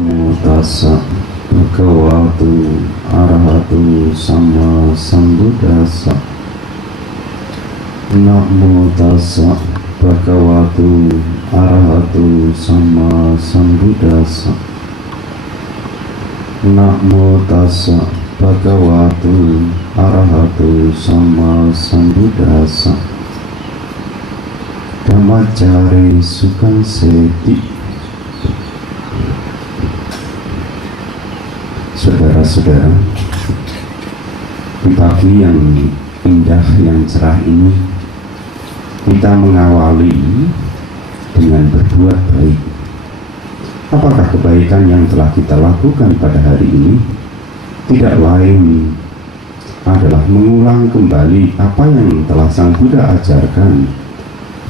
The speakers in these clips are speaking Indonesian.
Namo tassa bhagavato arahato sama sambuddhassa. Namo tassa bhagavato arahato sama sambuddhassa. Namo tassa bhagavato arahato sama sambuddhassa. Dhammacare sukang seti. Saudara-saudara, di pagi yang indah, yang cerah ini, kita mengawali dengan berbuat baik. Apakah kebaikan yang telah kita lakukan pada hari ini? Tidak lain adalah mengulang kembali apa yang telah Sang Buddha ajarkan,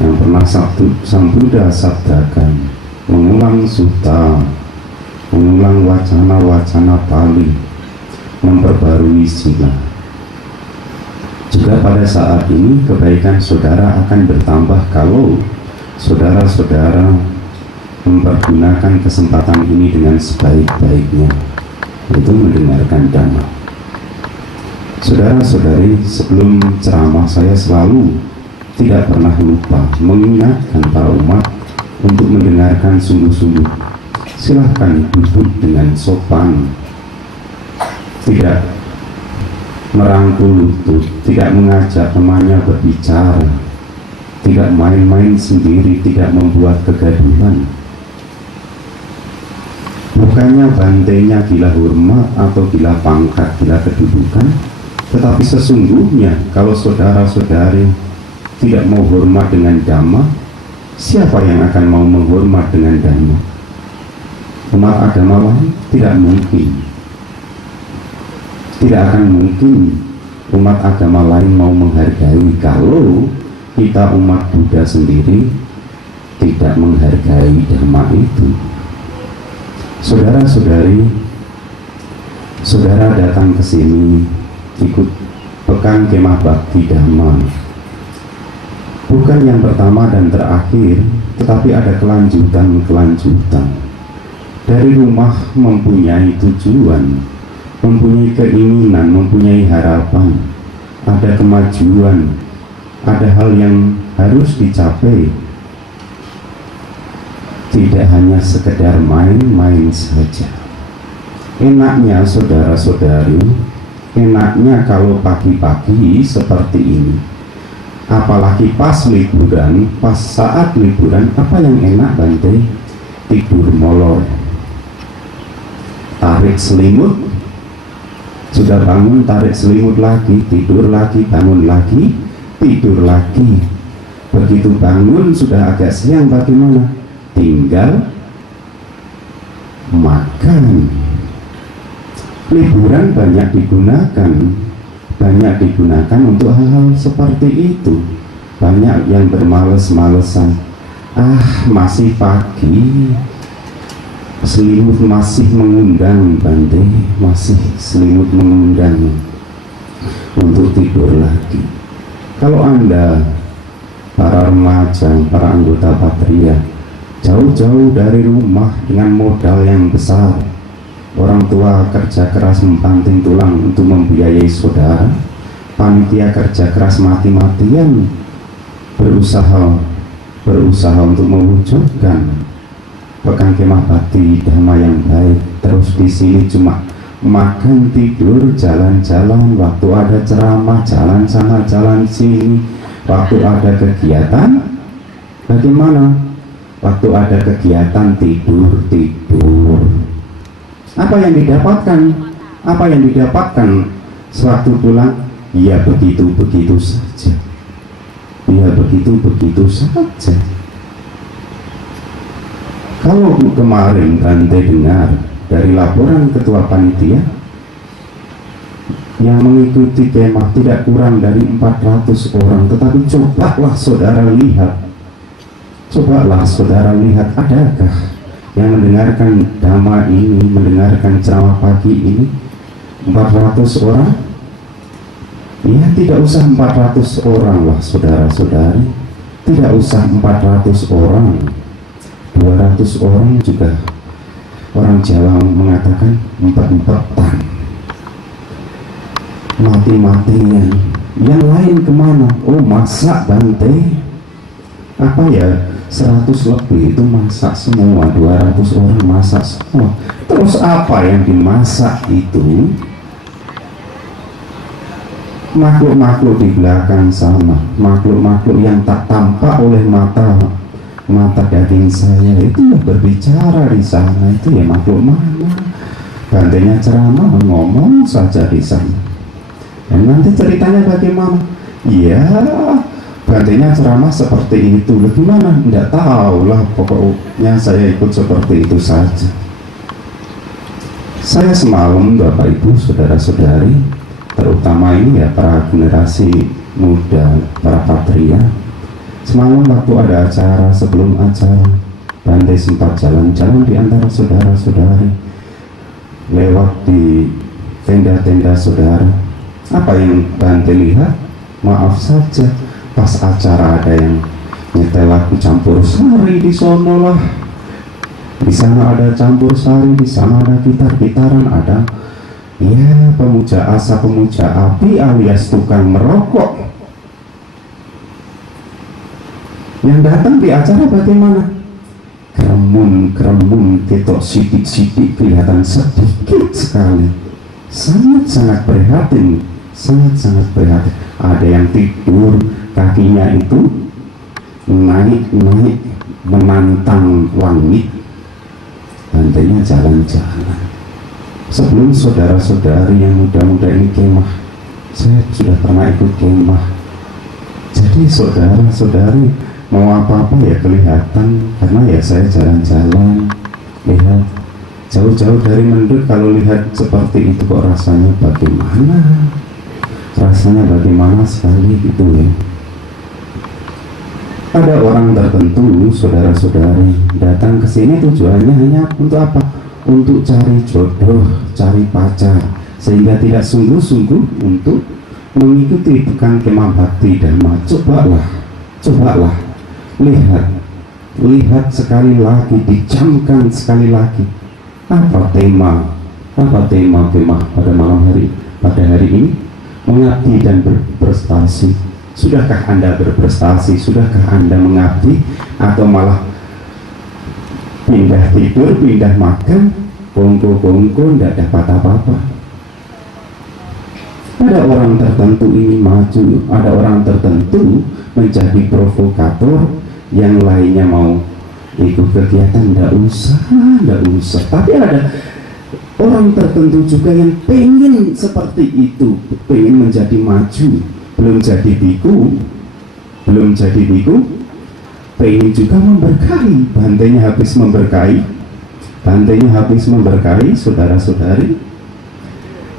yang pernah Sang Buddha sabdakan, mengulang sutta, mengulang wacana-wacana Pali, memperbarui sila. Juga pada saat ini kebaikan saudara akan bertambah kalau saudara-saudara mempergunakan kesempatan ini dengan sebaik-baiknya, yaitu mendengarkan Dhamma. Saudara-saudari, sebelum ceramah saya selalu tidak pernah lupa mengingatkan para umat untuk mendengarkan sungguh-sungguh. Silahkan duduk dengan sopan, tidak merangkul lutut, tidak mengajak temannya berbicara, tidak main-main sendiri, tidak membuat kegaduhan. Bukannya bantainya gila hormat atau gila pangkat, gila kedudukan, tetapi sesungguhnya kalau saudara-saudari tidak mau hormat dengan Dhamma, siapa yang akan mau menghormat dengan Dhamma? Umat agama lain tidak mungkin, tidak akan mungkin umat agama lain mau menghargai kalau kita umat Buddha sendiri tidak menghargai Dhamma itu. Saudara-saudari, saudara datang ke sini ikut pekan kemah bakti Dhamma, bukan yang pertama dan terakhir, tetapi ada kelanjutan-kelanjutan. Dari rumah mempunyai tujuan, mempunyai keinginan, mempunyai harapan, ada kemajuan, ada hal yang harus dicapai. Tidak hanya sekedar main-main saja. Enaknya saudara-saudari, enaknya kalau pagi-pagi seperti ini, apalagi pas liburan, pas saat liburan, apa yang enak Bante? Tidur molor, tarik selimut, sudah bangun tarik selimut lagi, tidur lagi, bangun lagi, tidur lagi. Begitu bangun sudah agak siang, bagaimana? Tinggal makan. Liburan banyak digunakan untuk hal-hal seperti itu. Banyak yang bermales-malesan, masih pagi, selimut masih mengundang Bante, masih selimut mengundang untuk tidur lagi. Kalau Anda, para remaja, para anggota Patria, jauh-jauh dari rumah dengan modal yang besar, orang tua kerja keras membanting tulang untuk membiayai saudara, panitia kerja keras mati-matian berusaha untuk mewujudkan pekan kemah bakti Dhamma yang baik. Terus di sini cuma makan, tidur, jalan-jalan, waktu ada ceramah jalan sana jalan sini, waktu ada kegiatan bagaimana? Waktu ada kegiatan tidur. Apa yang didapatkan? Apa yang didapatkan sewaktu pulang? Ya begitu-begitu saja. Ya begitu-begitu saja. Kalau kemarin Bante dengar dari laporan ketua panitia, yang mengikuti kemah tidak kurang dari 400 orang, tetapi cobalah saudara lihat, adakah yang mendengarkan Dhamma ini, mendengarkan ceramah pagi ini 400 orang? Ya, tidak usah 400 orang lah saudara-saudari, tidak usah 400 orang, 200 orang juga orang orang Jawa mengatakan empet-empetan, mati-matian. Yang lain kemana? Oh, masak Bante. Apa ya, 100 lebih itu masak semua, 200 orang masak semua. Terus apa yang dimasak itu? Makhluk-makhluk di belakang sana, makhluk-makhluk yang tak tampak oleh mata daging saya itu ya berbicara di sana. Itu ya makhluk mana? Bantenya ceramah ngomong saja di sana. Dan nanti ceritanya bagaimana? Ya, Bantenya ceramah seperti itu. Gimana? Tidak tahu lah, pokoknya saya ikut seperti itu saja. Saya semalam, Bapak Ibu, saudara-saudari, terutama ini ya para generasi muda, para patria, semalam waktu ada acara, sebelum acara, Bante sempat jalan-jalan di antara saudara-saudari, lewat di tenda-tenda saudara. Apa yang Bante lihat? Maaf saja, pas acara ada yang nyetel lagu campur sari di sono lah, di sana ada campur sari, di sana ada gitar-gitaran, ada ya pemuja asa, pemuja api alias tukang merokok. Yang datang di acara bagaimana? Keremun ketok sidik-sidik, kelihatan sedikit sekali. Sangat-sangat prihatin, sangat-sangat prihatin. Ada yang tidur, kakinya itu naik-naik menantang langit. Bantenya jalan-jalan. Sebelum saudara-saudari yang muda-muda ini kemah, saya sudah pernah ikut kemah. Jadi saudara-saudari mau apa-apa ya kelihatan, karena ya saya jalan-jalan, lihat jauh-jauh dari mendut. Kalau lihat seperti itu kok rasanya bagaimana? Rasanya bagaimana sekali gitu ya. Ada orang tertentu, saudara-saudari, datang ke sini tujuannya hanya untuk apa? Untuk cari jodoh, cari pacar, sehingga tidak sungguh-sungguh untuk mengikuti pekan kemah bakti Dhamma. Cobalah, lihat sekali lagi, dijamkan sekali lagi. Apa tema kemah pada malam hari, pada hari ini? Mengabdi dan berprestasi. Sudahkah Anda berprestasi? Sudahkah Anda mengabdi? Atau malah pindah tidur, pindah makan, bongko-bongko, tidak dapat apa-apa? Ada orang tertentu ingin maju, ada orang tertentu menjadi provokator, yang lainnya mau ikut kegiatan, tidak usah. Tapi ada orang tertentu juga yang pengen seperti itu, pengen menjadi maju, belum jadi biku, pengen juga memberkahi. Bantenya habis memberkahi, saudara-saudari.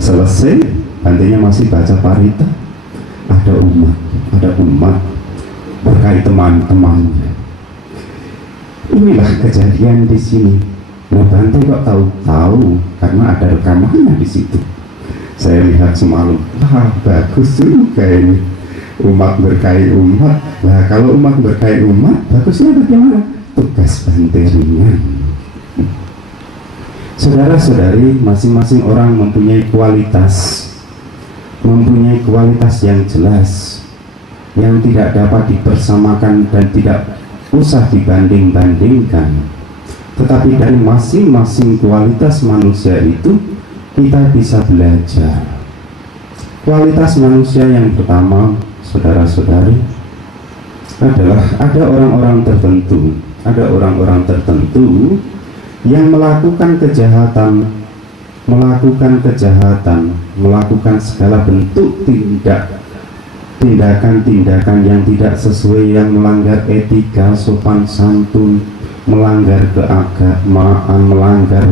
Selesai, bantenya masih baca parita. Ada umat berkahi teman-temannya. Inilah kejadian di sini. Nah, Bante kok tahu karena ada rekamannya di situ. Saya lihat semalam, bagus juga ini, umat berkahi umat. Nah, kalau umat berkahi umat, bagusnya bagaimana? Tugas Bante ringan. Saudara-saudari, masing-masing orang mempunyai kualitas yang jelas, yang tidak dapat dipersamakan dan tidak usah dibanding-bandingkan. Tetapi dari masing-masing kualitas manusia itu kita bisa belajar. Kualitas manusia yang pertama, saudara-saudari, adalah ada orang-orang tertentu yang melakukan kejahatan, melakukan segala bentuk tindakan-tindakan yang tidak sesuai, yang melanggar etika, sopan santun, melanggar keagamaan, melanggar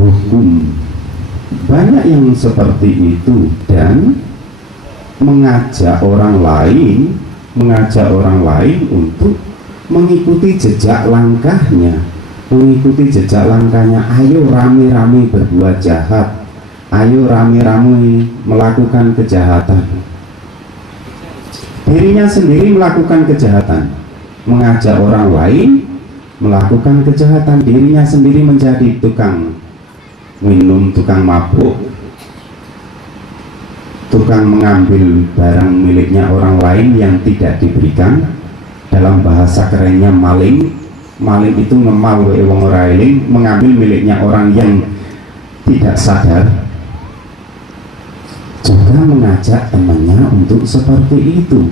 hukum. Banyak yang seperti itu, dan mengajak orang lain untuk mengikuti jejak langkahnya. Ayo rame-rame berbuat jahat, ayo rame-rame melakukan kejahatan. Dirinya sendiri melakukan kejahatan, mengajak orang lain melakukan kejahatan, dirinya sendiri menjadi tukang minum, tukang mabuk, tukang mengambil barang miliknya orang lain yang tidak diberikan. Dalam bahasa kerennya maling. Maling itu ngemal wong ora eling, mengambil miliknya orang yang tidak sadar. Juga mengajak temannya untuk seperti itu.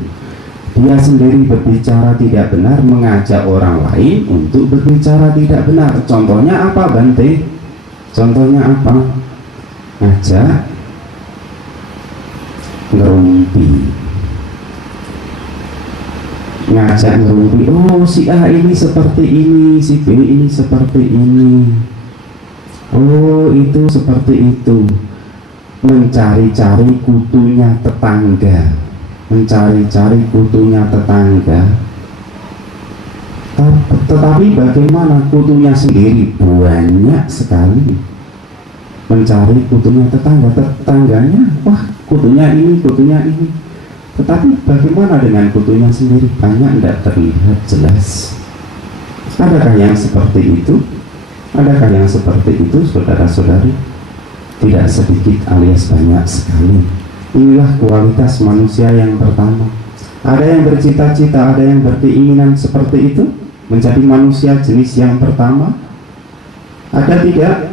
Dia sendiri berbicara tidak benar, mengajak orang lain untuk berbicara tidak benar. Contohnya apa, Bante? Contohnya apa? Ngajak ngerumpi. Ngajak ngerumpi, oh si A ini seperti ini, si B ini seperti ini, oh itu seperti itu. Mencari-cari kutunya tetangga, mencari-cari kutunya tetangga. Tetapi bagaimana kutunya sendiri? Banyak sekali. Mencari kutunya tetangga, tetangganya, wah kutunya ini, kutunya ini. Tetapi bagaimana dengan kutunya sendiri? Banyak tidak terlihat jelas. Adakah yang seperti itu? Adakah yang seperti itu, saudara-saudari? Tidak sedikit alias banyak sekali. Inilah kualitas manusia yang pertama. Ada yang bercita-cita, ada yang berkeinginan seperti itu, menjadi manusia jenis yang pertama. Ada tidak?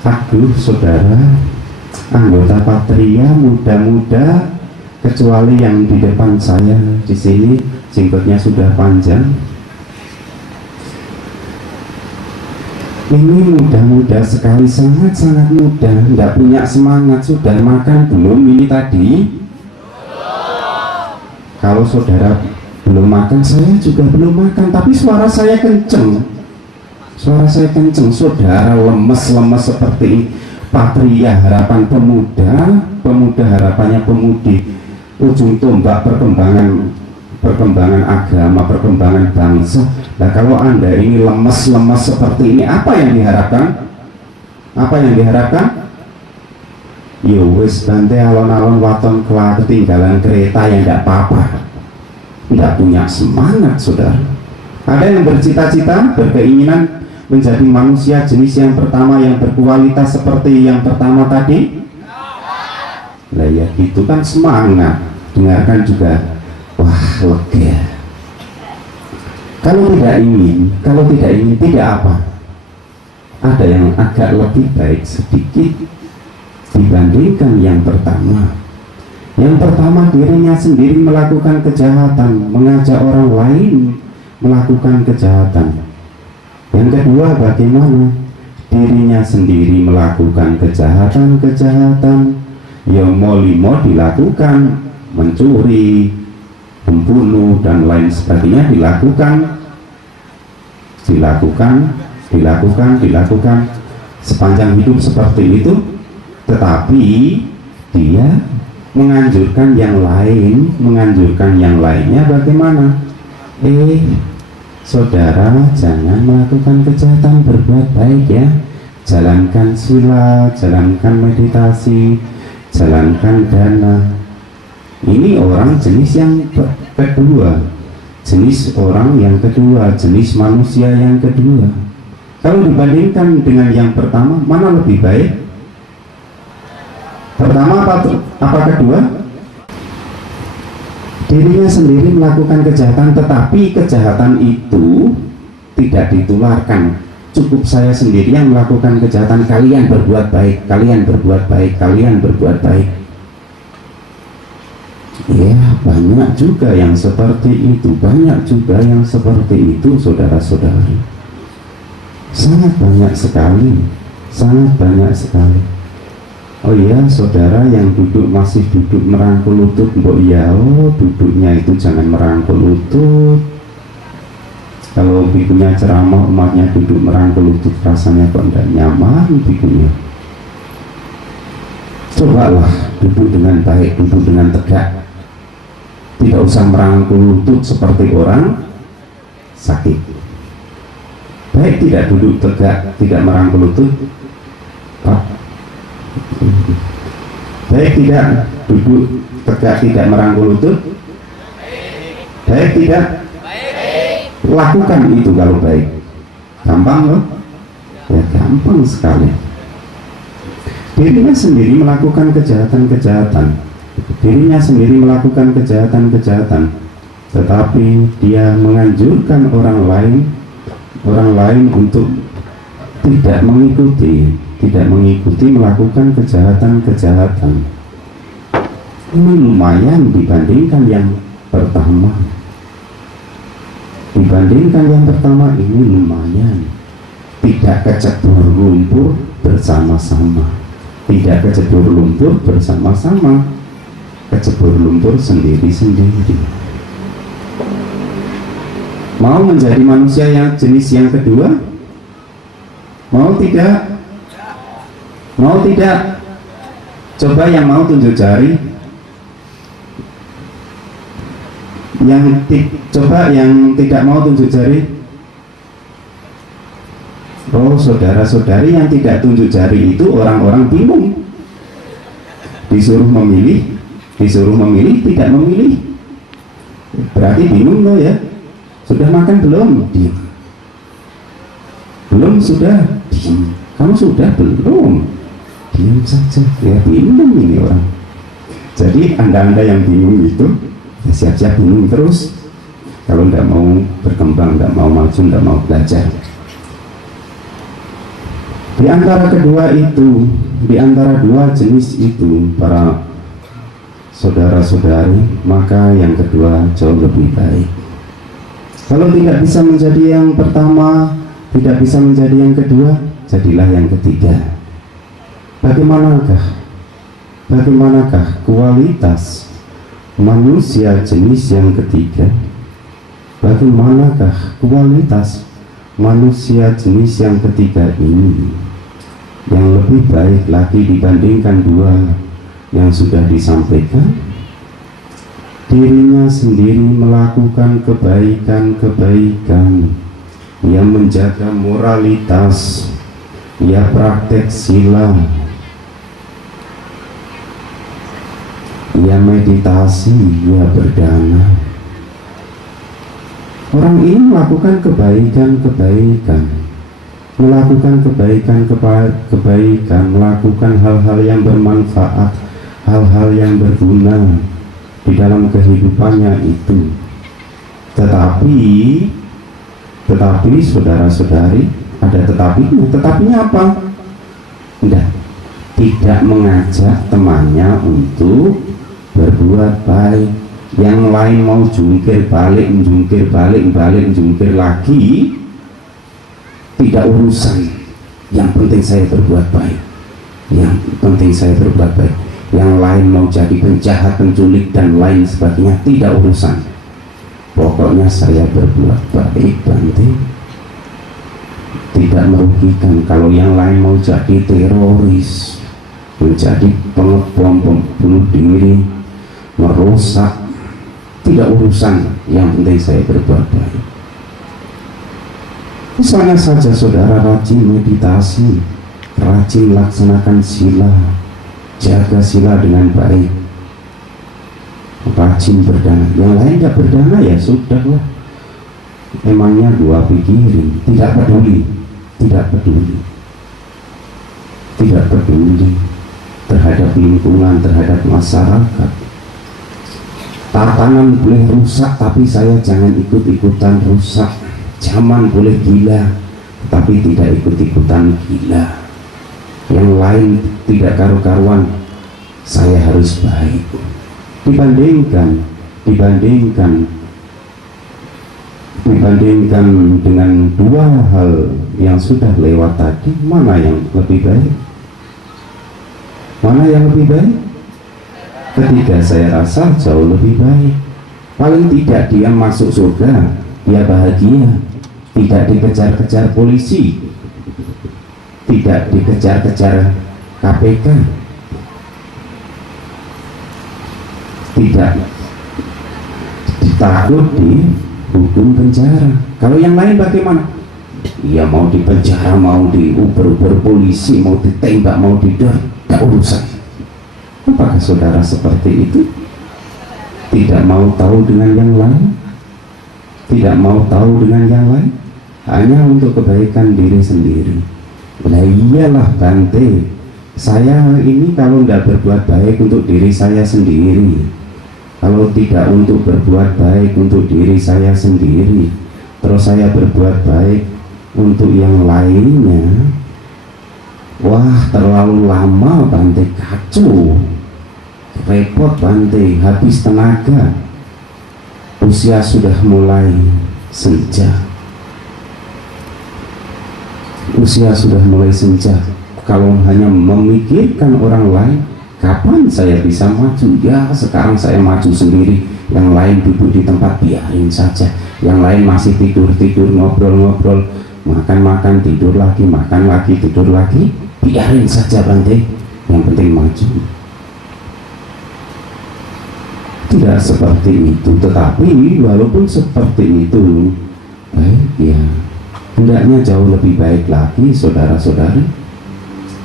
Aduh saudara, anggota Patria muda-muda, kecuali yang di depan saya di sini jenggotnya sudah panjang. Ini muda-muda sekali, sangat-sangat muda, tidak punya semangat. Sudah makan belum ini tadi? Kalau saudara belum makan, saya juga belum makan, tapi suara saya kenceng. Suara saya kenceng, saudara lemes-lemes seperti ini. Patria Harapan Pemuda, pemuda harapannya pemudi, ujung tombak perkembangan agama, perkembangan bangsa. Nah kalau Anda ini lemes-lemes seperti ini, apa yang diharapkan? Apa yang diharapkan? Yo wis Bante, alon-alon waton ketinggalan kereta, yang tidak apa-apa. Tidak punya semangat saudara. Ada yang bercita-cita, berkeinginan menjadi manusia jenis yang pertama, yang berkualitas seperti yang pertama tadi. Lah ya itu kan semangat. Dengarkan juga, wah lega. Kalau tidak ingin tidak apa? Ada yang agak lebih baik sedikit dibandingkan yang pertama. Yang pertama dirinya sendiri melakukan kejahatan, mengajak orang lain melakukan kejahatan. Yang kedua bagaimana? Dirinya sendiri melakukan kejahatan, yang mau dilakukan, mencuri, membunuh dan lain sebagainya dilakukan sepanjang hidup seperti itu. Tetapi dia menganjurkan yang lainnya bagaimana? Saudara jangan melakukan kejahatan, berbuat baik ya, jalankan sila, jalankan meditasi, jalankan dana. Ini orang jenis yang kedua, jenis orang yang kedua, jenis manusia yang kedua. Kalau dibandingkan dengan yang pertama, mana lebih baik? Pertama apa kedua? Dirinya sendiri melakukan kejahatan, tetapi kejahatan itu tidak ditularkan. Cukup saya sendiri yang melakukan kejahatan, kalian berbuat baik, kalian berbuat baik, kalian berbuat baik. Ya banyak juga yang seperti itu, banyak juga yang seperti itu saudara-saudari. Sangat banyak sekali, sangat banyak sekali. Oh iya saudara yang masih duduk merangkul lutut, mbok ya, oh duduknya itu jangan merangkul lutut. Kalau bikunya ceramah umatnya duduk merangkul lutut, rasanya kok tidak nyaman bikunya. Cobalah duduk dengan baik, duduk dengan tegak. Tidak usah merangkul lutut seperti orang sakit. Baik tidak duduk tegak, tidak merangkul lutut, Pak. Baik tidak duduk tegak, tidak merangkul lutut. Baik tidak. lakukan itu kalau baik. Gampang loh, ya gampang sekali. Dirinya sendiri melakukan kejahatan-kejahatan, dirinya sendiri melakukan kejahatan-kejahatan, tetapi dia menganjurkan orang lain untuk tidak mengikuti melakukan kejahatan-kejahatan. Ini lumayan dibandingkan yang pertama. Ini lumayan. Tidak kecebur lumpur bersama-sama, kecebur lumpur sendiri-sendiri. Mau menjadi manusia yang jenis yang kedua? Mau tidak? Coba yang mau tunjuk jari. Coba yang tidak mau tunjuk jari. Oh, saudara-saudari yang tidak tunjuk jari itu orang-orang bingung. Disuruh memilih tidak memilih. Berarti bingung loh ya. Sudah makan belum? Diam. Belum, sudah? Diam. Kamu sudah belum? Diam saja. Ya bingung ini orang. Jadi anda-anda yang bingung itu ya siap-siap bingung terus. Kalau tidak mau berkembang, tidak mau maju, tidak mau belajar. Di antara dua jenis itu, para saudara-saudari, maka yang kedua jauh lebih baik. Kalau tidak bisa menjadi yang pertama, tidak bisa menjadi yang kedua, jadilah yang ketiga. Bagaimanakah kualitas manusia jenis yang ketiga? Bagaimanakah kualitas manusia jenis yang ketiga ini yang lebih baik lagi dibandingkan dua yang sudah disampaikan? Dirinya sendiri melakukan kebaikan-kebaikan, ia menjaga moralitas, ia praktek sila, ia meditasi, ia berdana. Orang ini melakukan kebaikan-kebaikan, melakukan hal-hal yang bermanfaat, hal-hal yang berguna di dalam kehidupannya itu. Tetapi saudara-saudari, ada tetapinya apa? Tidak mengajak temannya untuk berbuat baik. Yang lain mau jungkir balik lagi, tidak urusan. Yang penting saya berbuat baik. Yang lain mau jadi penjahat, penculik dan lain sebagainya, tidak urusan. Pokoknya saya berbuat baik, Bante. Tidak merugikan. Kalau yang lain mau jadi teroris, menjadi pengebom, pembunuh diri, merusak, tidak urusan. Yang penting saya berbuat baik. Misalnya saja saudara rajin meditasi, rajin laksanakan sila, jaga sila dengan baik, rajin berdana. Yang lain tidak berdana, ya sudahlah, emangnya gua pikirin. Tidak peduli terhadap lingkungan, terhadap masyarakat. Tatanan boleh rusak, tapi saya jangan ikut-ikutan rusak. Zaman boleh gila, tapi tidak ikut-ikutan gila. Yang lain tidak karu-karuan, saya harus baik. Dibandingkan dengan dua hal yang sudah lewat tadi, mana yang lebih baik? Ketiga saya rasa jauh lebih baik. Paling tidak dia masuk surga, dia bahagia, tidak dikejar-kejar polisi, tidak dikejar-kejar KPK, tidak ditakut dihukum penjara. Kalau yang lain bagaimana? Ya mau di penjara, mau diuber-uber polisi, mau ditembak, mau didor, tidak urusan. Apakah saudara seperti itu? Tidak mau tahu dengan yang lain? tidak mau tahu dengan yang lain, hanya untuk kebaikan diri sendiri. Nah iyalah Bante, saya ini kalau tidak berbuat baik untuk diri saya sendiri, kalau tidak untuk berbuat baik untuk diri saya sendiri, terus saya berbuat baik untuk yang lainnya, wah terlalu lama Bante, kacau, repot Bante, habis tenaga, usia sudah mulai senja, usia sudah mulai senja. Kalau hanya memikirkan orang lain, kapan saya bisa maju? Ya sekarang saya maju sendiri, yang lain duduk di tempat biarin saja, yang lain masih tidur-tidur, ngobrol-ngobrol, makan-makan, tidur lagi, makan lagi, tidur lagi, biarin saja Bante, yang penting maju. Tidak seperti itu, tetapi walaupun seperti itu, baik ya, hendaknya jauh lebih baik lagi saudara-saudari,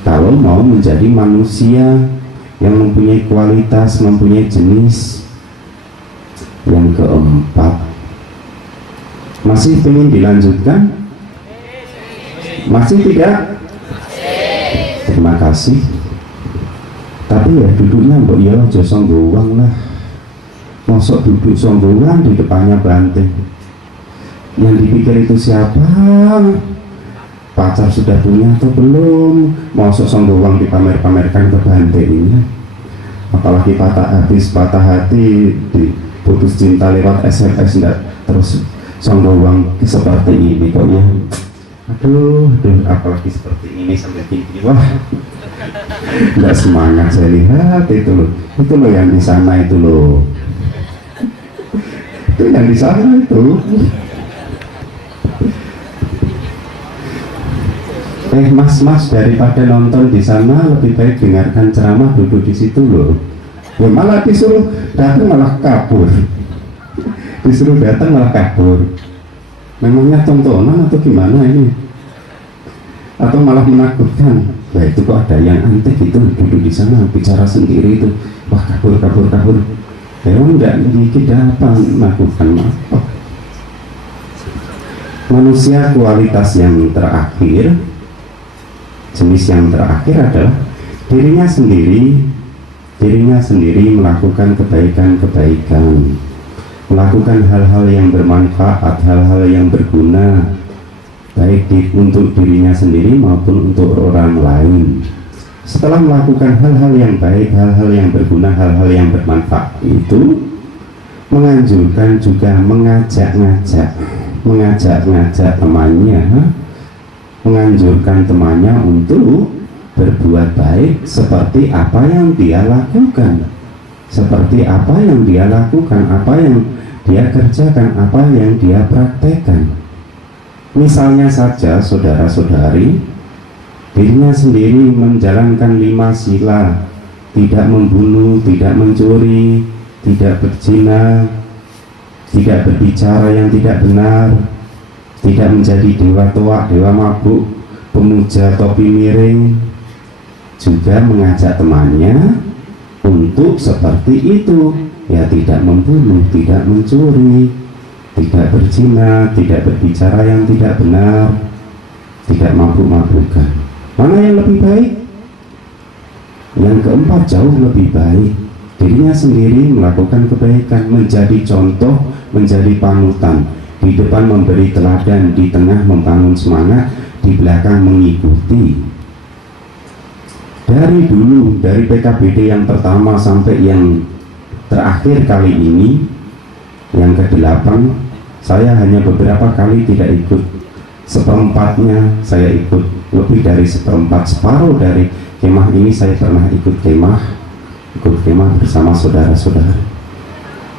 kalau mau menjadi manusia yang mempunyai kualitas, mempunyai jenis. Yang keempat, masih ingin dilanjutkan? Masih tidak? Terima kasih. Tapi ya duduknya mbok ya aja songgowan lah. Mosok duduk songgowan di depannya Bante. Yang dipikir itu siapa? Pacar sudah punya atau belum? Mosok songgowan dipamer-pamerkan ke Bante ini. Apalagi patah hati, putus cinta lewat SMS, enggak terus songgowan seperti ini kok ya. Aduh, apalagi seperti ini sampai gini, wah, nggak semangat saya lihat itu loh yang di sana itu loh, itu yang di sana itu. Mas daripada nonton di sana lebih baik dengarkan ceramah, duduk di situ loh. Ya malah disuruh datang malah kabur, disuruh datang malah kabur. Memangnya tontonan atau gimana ini? Atau malah menakutkan? Wah itu kok ada yang antek itu duduk di sana bicara sendiri itu. Wah kabur. Memang tidak apa menakutkan apa? Manusia kualitas yang terakhir, jenis yang terakhir adalah dirinya sendiri melakukan kebaikan-kebaikan, melakukan hal-hal yang bermanfaat, hal-hal yang berguna, baik untuk dirinya sendiri maupun untuk orang lain. Setelah melakukan hal-hal yang baik, hal-hal yang berguna, hal-hal yang bermanfaat itu, menganjurkan juga mengajak temannya, menganjurkan temannya untuk berbuat baik seperti apa yang dia lakukan, apa yang dia kerjakan, apa yang dia praktekkan. Misalnya saja saudara-saudari, dirinya sendiri menjalankan 5 sila, tidak membunuh, tidak mencuri, tidak berzina, tidak berbicara yang tidak benar, tidak menjadi dewa tua, dewa mabuk, pemuja topi miring, juga mengajak temannya untuk seperti itu, ya tidak membunuh, tidak mencuri, tidak berzina, tidak berbicara yang tidak benar, tidak mabuk-mabukan. Mana yang lebih baik? Yang keempat jauh lebih baik. Dirinya sendiri melakukan kebaikan, menjadi contoh, menjadi panutan, di depan memberi teladan, di tengah membangun semangat, di belakang mengikuti. Dari dulu, dari PKBD yang pertama sampai yang terakhir kali ini, yang ke-8, saya hanya beberapa kali tidak ikut. Seperempatnya saya ikut, lebih dari separuh dari kemah ini saya pernah ikut kemah bersama saudara-saudara.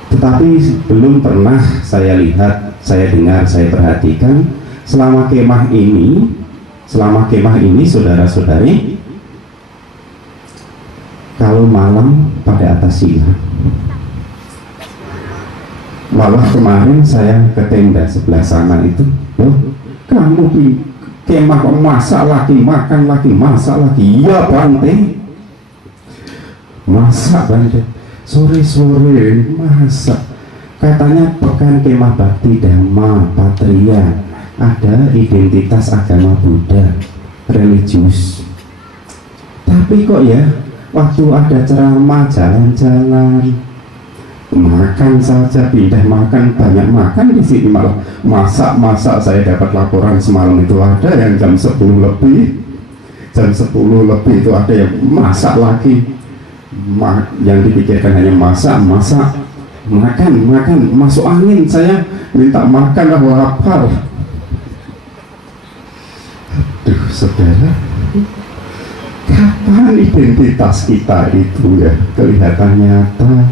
Tetapi belum pernah saya lihat, saya dengar, saya perhatikan selama kemah ini saudara-saudari, kalau malam pada atas sila. Malah kemarin saya ke tenda sebelah sana itu, loh, kamu kemah kok masak lagi, makan lagi, masak lagi. Iya Bante, masak Bante, sore-sore masak. Katanya pekan kemah bakti Dhamma Patria, ada identitas agama Buddha, religius. Tapi kok ya, waktu ada ceramah jalan-jalan, makan saja, pindah makan, banyak makan di sini, malah masak. Saya dapat laporan semalam itu ada yang jam 10 lebih itu ada yang masak lagi. Yang dipikirkan hanya masak, makan, masuk angin, saya minta makan lah, lapar. Aduh saudara, kapan identitas kita itu ya kelihatan nyata?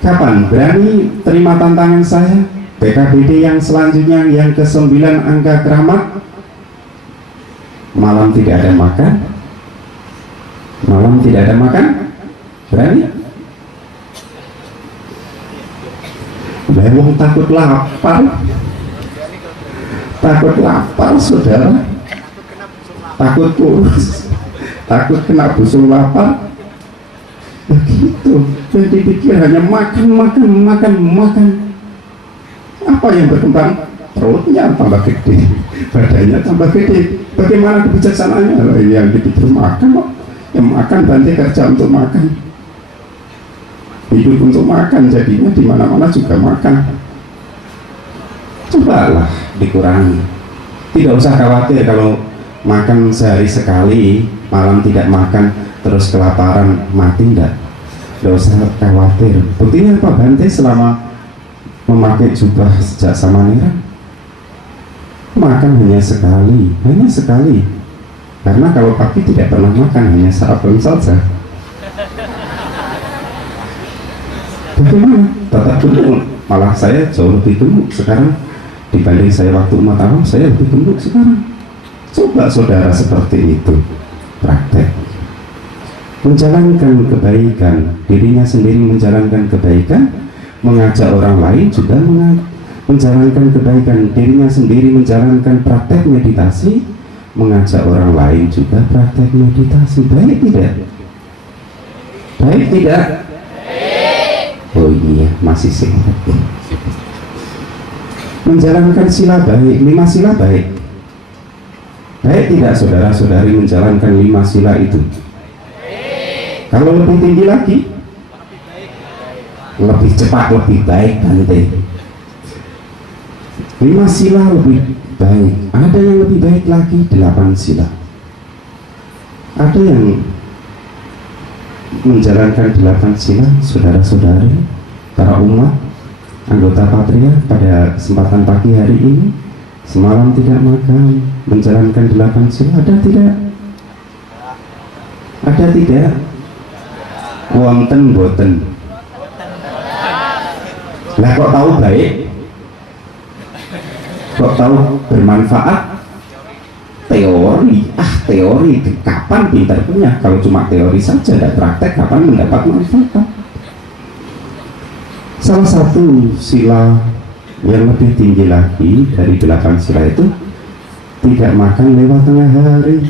Kapan berani terima tantangan saya? PKBD yang selanjutnya, yang ke-9, angka keramat, malam tidak ada makan, berani? Lewong takut lapar saudara, takut kurus, takut kena busung lapar. Begitu, jadi dipikir hanya makan. Apa yang berkembang? Perutnya tambah gede, badannya tambah gede. Bagaimana kebijaksanaannya? Ini yang dipikir makan kok. Yang makan berarti kerja untuk makan, hidup untuk makan, jadinya di mana-mana juga makan. Cobalah dikurangi. Tidak usah khawatir kalau makan sehari sekali, malam tidak makan, terus kelaparan mati, tidak usah khawatir. Buktinya apa? Bante selama memakai jubah sejak Samanera makan hanya sekali, karena kalau pagi tidak pernah makan, hanya sarapan saja. Bagaimana? Tetap gemuk, malah saya jauh lebih gemuk sekarang dibanding saya waktu umat awam. Saya lebih gemuk sekarang. Coba saudara seperti itu praktek, menjalankan kebaikan, dirinya sendiri menjalankan kebaikan, mengajak orang lain juga menjalankan kebaikan, dirinya sendiri menjalankan praktek meditasi, mengajak orang lain juga praktek meditasi. Baik tidak? Oh iya, masih sehat. Menjalankan sila baik, 5 sila baik. Baik tidak saudara-saudari menjalankan 5 sila itu? Kalau lebih tinggi lagi, lebih cepat, lebih baik Bante. 5 sila lebih baik. Ada yang lebih baik lagi, 8 sila. Ada yang menjalankan 8 sila, saudara-saudari, para umat, anggota Patria, pada kesempatan pagi hari ini, semalam tidak makan, menjalankan 8 sila. Ada tidak? Wonten boten. Lah kok tahu baik? Kok tahu bermanfaat? Teori kapan pintar punya? Kalau cuma teori saja, tidak praktek, kapan mendapat manfaat? Salah satu sila yang lebih tinggi lagi dari 8 sila itu, tidak makan lewat tengah hari,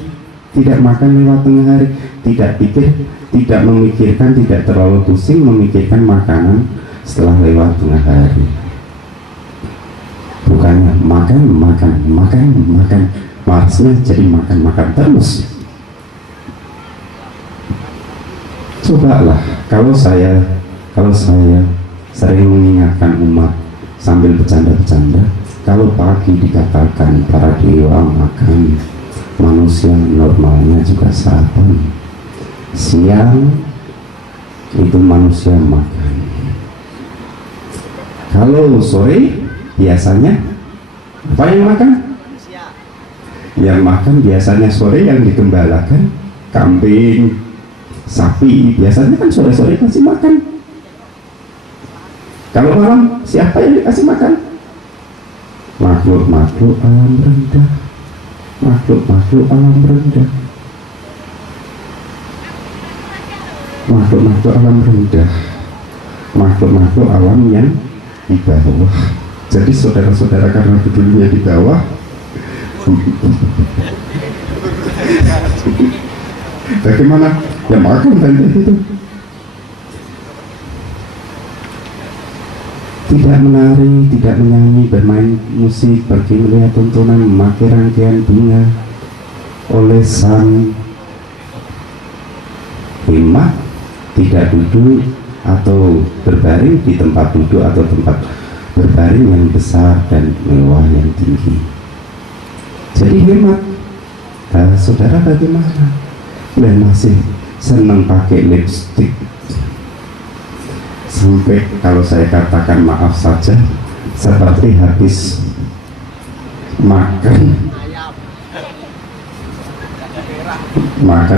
tidak pikir, tidak memikirkan, tidak terlalu pusing memikirkan makanan setelah lewat tengah hari. Bukannya makan, malasnya jadi makan terus. Cobalah, kalau saya sering mengingatkan umat sambil bercanda-bercanda, kalau pagi dikatakan para dewa makan, manusia normalnya juga sarapan, siang itu manusia makan. Kalau sore biasanya apa yang makan? Yang makan biasanya sore yang digembalakan, kambing, sapi, biasanya kan sore-sore kasih makan. Kalau malam siapa yang dikasih makan? Makhluk-makhluk alam rendah, makhluk-makhluk alam rendah, makhluk-makhluk alam rendah, makhluk-makhluk alam yang di bawah. Jadi saudara-saudara karena dulunya di bawah, bagaimana? Ya makan dan itu. tidak menari, tidak menyanyi, bermain musik, pergi melihat tontonan, memakai rangkaian bunga, olesan, hemat, tidak duduk atau berbaring di tempat duduk atau tempat berbaring yang besar dan mewah yang tinggi. Jadi hemat. Nah, saudara bagaimana? Masih senang pakai lipstick, sampai kalau saya katakan maaf saja seperti habis makan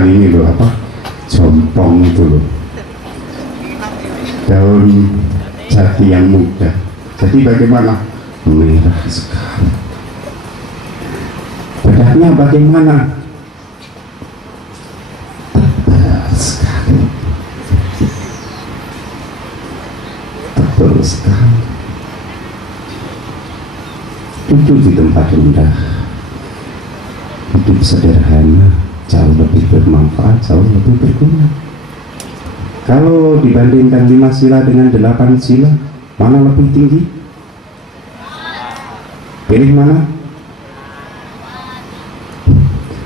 ini loh, apa, jompong itu loh, daun jati yang muda. Jadi bagaimana? Merah sekali. Bedanya bagaimana? Tebal sekali. Tebal sekali. Duduk di tempat rendah, hidup sederhana, jauh lebih bermanfaat, jauh lebih berguna. Kalau dibandingkan 5 sila dengan 8 sila, mana lebih tinggi? Pilih mana?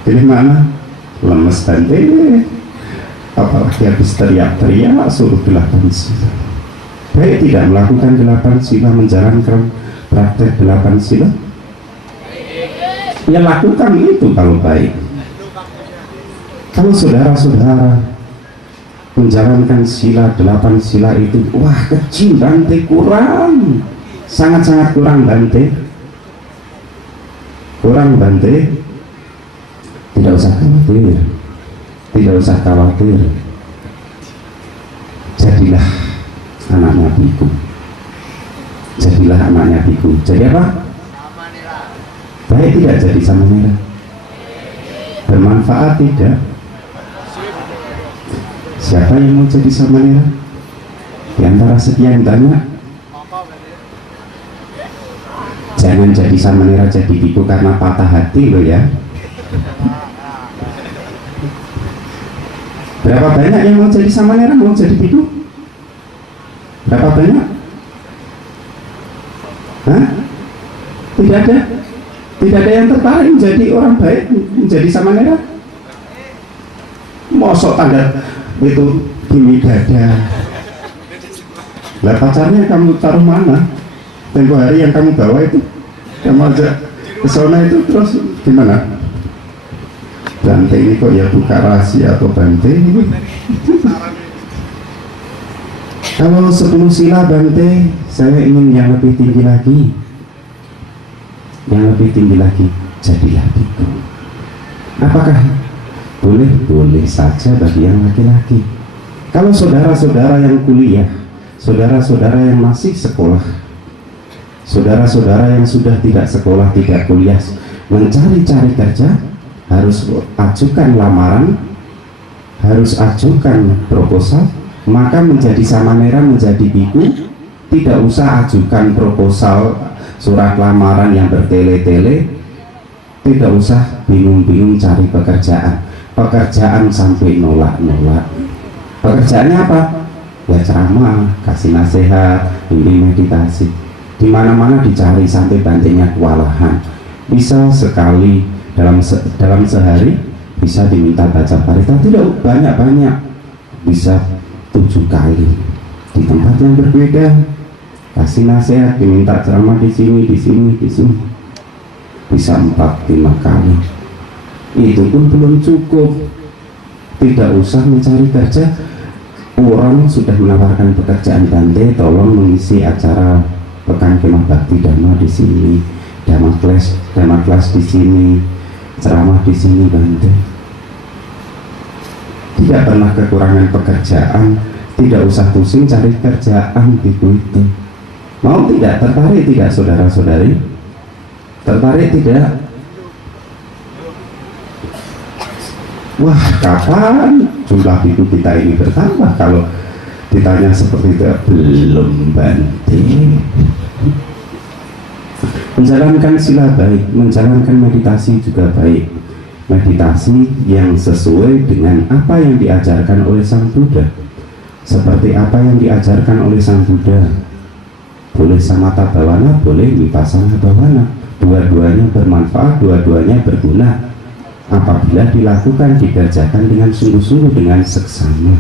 Pilih mana? Lemes dan apalagi habis teriak-teriak suruh 8 sila. Baik tidak melakukan 8 sila, menjalankan praktek 8 sila, ya lakukan itu kalau baik. Kalau saudara-saudara menjalankan sila 8 sila itu, wah kecil Bante, kurang, sangat-sangat kurang Bante, kurang Bante. Tidak usah khawatir, tidak usah khawatir. Jadilah anaknya biku, jadilah anaknya biku. Jadi apa? Baik tidak jadi samanera? Bermanfaat tidak? Siapa yang mau jadi samanera? Di antara sekian banyak. Jangan jadi samanera, jadi biku karena patah hati loh ya. Berapa banyak yang mau jadi samanera, mau jadi biku? Berapa banyak? Hah? Tidak ada? Tidak ada yang tertarik menjadi orang baik, menjadi samanera? Mosok tanda itu gini dada. Lah pacarnya kamu taruh mana? Tempo hari yang kamu bawa itu, kamu ajak ke sana itu, terus gimana? Bante ini kok ya buka rahasia atau Bante ini? Kalau 10 sila Bante, saya ingin yang lebih tinggi lagi. Yang lebih tinggi lagi, jadilah biku. Apakah boleh? Boleh saja bagi yang laki-laki. Kalau saudara-saudara yang kuliah, saudara-saudara yang masih sekolah, saudara-saudara yang sudah tidak sekolah, tidak kuliah, mencari-cari kerja, harus ajukan lamaran, harus ajukan proposal, maka menjadi samanera, menjadi biku, tidak usah ajukan proposal, surat lamaran yang bertele-tele, tidak usah bingung-bingung cari pekerjaan sampai nolak-nolak. Pekerjaannya apa? Ya ceramah, kasih nasihat, bimbing meditasi. Di mana-mana dicari sampai Bantenya kewalahan. Bisa sekali dalam sehari bisa diminta baca parita, tidak banyak-banyak, bisa 7 kali di tempat yang berbeda, kasih nasihat, diminta ceramah di sini, bisa 4-5 kali. Itu pun belum cukup. Tidak usah mencari kerja, orang sudah menawarkan pekerjaan Bante, tolong mengisi acara Pekan Kemah Bakti Dhamma di sini, Dhamma kelas di sini, ceramah di sini Bante. Tidak pernah kekurangan pekerjaan, tidak usah pusing cari kerjaan biku itu. Mau tidak? Tertarik tidak saudara-saudari? Tertarik tidak? Wah, kapan jumlah biku kita ini bertambah? Kalau ditanya seperti itu, belum Bante. Menjalankan sila baik, menjalankan meditasi juga baik. Meditasi yang sesuai dengan apa yang diajarkan oleh Sang Buddha. Seperti apa yang diajarkan oleh Sang Buddha. boleh samatha bhawana, boleh vipassana bhawana. Dua-duanya bermanfaat, dua-duanya berguna apabila dilakukan, dikerjakan dengan sungguh-sungguh, dengan seksama.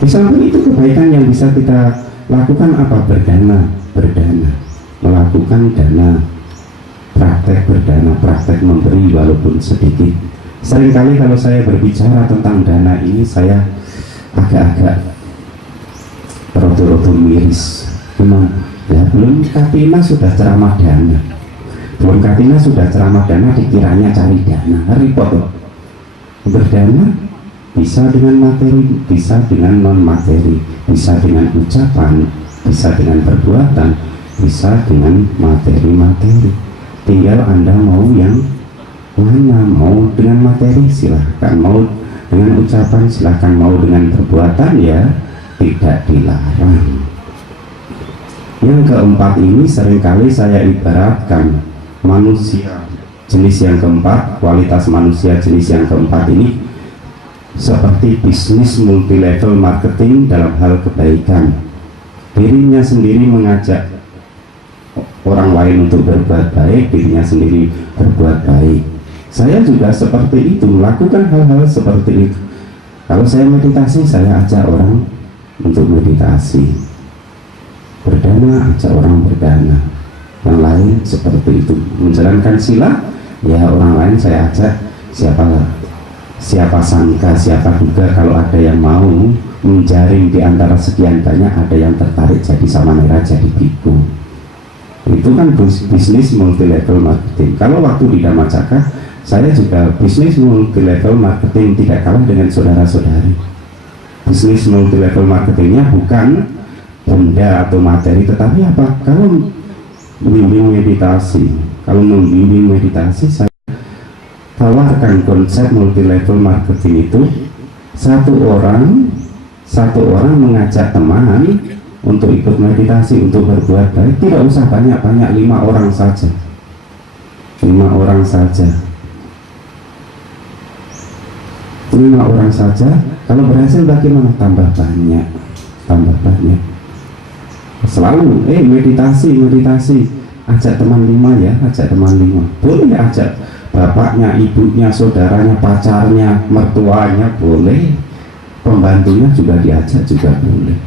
Di samping itu kebaikan yang bisa kita lakukan apa? Berdana, melakukan dana, praktek berdana, praktek memberi walaupun sedikit. Seringkali kalau saya berbicara tentang dana ini, saya agak-agak roto-roto miris. Memang ya, belum Katina sudah ceramah dana, belum Katina sudah ceramah dana, dikiranya cari dana, repot. Berdana bisa dengan materi, bisa dengan non materi, bisa dengan ucapan, bisa dengan perbuatan, bisa dengan materi-materi. Tinggal Anda mau yang mana. Mau dengan materi silahkan, mau dengan ucapan silahkan, mau dengan perbuatan ya tidak dilarang. Yang keempat ini seringkali saya ibaratkan manusia jenis yang keempat, kualitas manusia jenis yang keempat ini seperti bisnis multilevel marketing dalam hal kebaikan. Dirinya sendiri mengajak orang lain untuk berbuat baik, dirinya sendiri berbuat baik. Saya juga seperti itu, melakukan hal-hal seperti itu. Kalau saya meditasi, saya ajak orang untuk meditasi. Berdana, ajak orang berdana. Yang lain seperti itu. Menjalankan sila, ya orang lain saya ajak. Siapa sangka, siapa duga kalau ada yang mau menjaring di antara sekian banyak, ada yang tertarik jadi samanera, jadi biku. Itu kan bisnis multilevel marketing. Kalau waktu di Dhammacakka, saya juga bisnis multilevel marketing, tidak kalah dengan saudara-saudari. Bisnis multilevel marketingnya bukan benda atau materi, tetapi apa? Kalau membimbing meditasi, saya tawarkan konsep multilevel marketing itu. Satu orang mengajak teman untuk ikut meditasi, untuk berbuat baik. Tidak usah banyak-banyak, 5 orang saja. 5 orang saja. 5 orang saja. Kalau berhasil bagaimana? Tambah banyak. Selalu meditasi. Ajak teman 5 ya, ajak teman 5. Boleh ajak bapaknya, ibunya, saudaranya, pacarnya, mertuanya, boleh. Pembantunya juga diajak, juga boleh.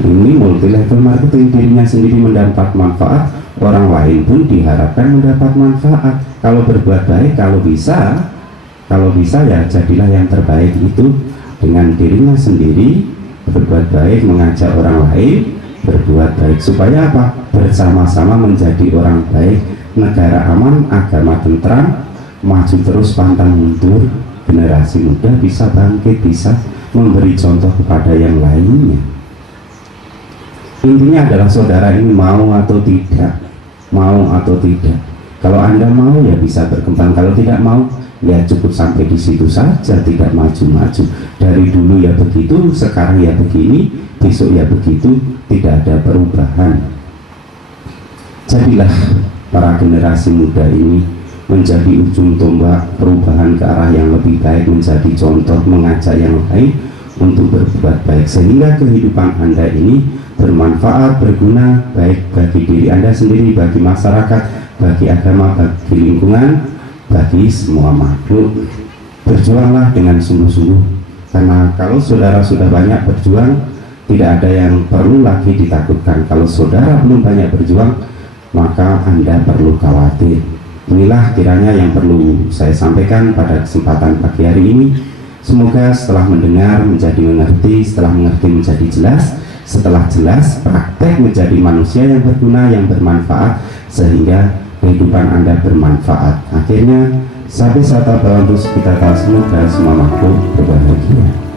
Ini multilevel marketing, dirinya sendiri mendapat manfaat, orang lain pun diharapkan mendapat manfaat. Kalau berbuat baik, kalau bisa ya jadilah yang terbaik itu dengan dirinya sendiri, berbuat baik, mengajak orang lain berbuat baik, supaya apa? Bersama-sama menjadi orang baik, negara aman, agama tentram, maju terus pantang mundur, generasi muda bisa bangkit, bisa memberi contoh kepada yang lainnya. Intinya adalah saudara ini mau atau tidak. Kalau Anda mau ya bisa berkembang, kalau tidak mau ya cukup sampai di situ saja, tidak maju-maju. Dari dulu ya begitu, sekarang ya begini, besok ya begitu, tidak ada perubahan. Jadilah para generasi muda ini menjadi ujung tombak perubahan ke arah yang lebih baik, menjadi contoh, mengajak yang lain untuk berbuat baik, sehingga kehidupan Anda ini bermanfaat, berguna, baik bagi diri Anda sendiri, bagi masyarakat, bagi agama, bagi lingkungan, bagi semua makhluk. Berjuanglah dengan sungguh-sungguh, karena kalau saudara sudah banyak berjuang, tidak ada yang perlu lagi ditakutkan. Kalau saudara belum banyak berjuang, maka Anda perlu khawatir. Inilah kiranya yang perlu saya sampaikan pada kesempatan pagi hari ini. Semoga setelah mendengar menjadi mengerti, setelah mengerti menjadi jelas, setelah jelas praktek menjadi manusia yang berguna, yang bermanfaat, sehingga kehidupan Anda bermanfaat. Akhirnya sampai saat untuk kita tahu, semoga semua makhluk berbahagia.